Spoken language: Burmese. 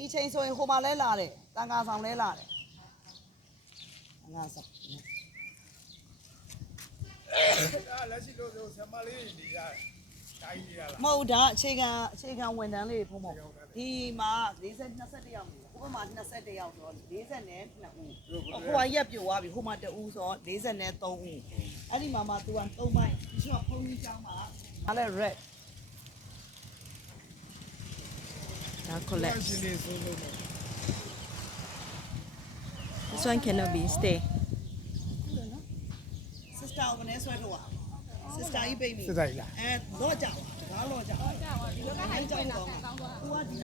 ဒီချိန်ဆိုရင်ဟိုမှာလဲလာတယ်တန်ခါဆောင်လဲလာတယ်ငါဆောင်လက်ရှိလို့ဆမလေးနေရတယ်တိုင်းနေရလား မဟုတ်ဒါအခြေခံဝန်ထမ်းလေးဖုံးမဟုတ်ဒီမှာ21ယောက်နေဟိုမှာ21ယောက်ဆို42ဦးဟိုကရက်ပြိုသွားပြီဟိုမှာ2ဦးဆို43ဦးအဲ့ဒီမှာမှ तू က3ပိုင်းဒီကဖုံးကြီးကျောင်းမှာအဲ့လဲ red ဒါ collect ရှင်နေဆိုလို့ this one cannot be stay sister ကိုလည်းဆွဲထုတ်ရ sister ကြီးပိတ်မိ စစ်တိုင်းလား လော့ကြပါဘာလော့ကြပါဒီလိုကဟိုင်းကြောင်းတော့ तू က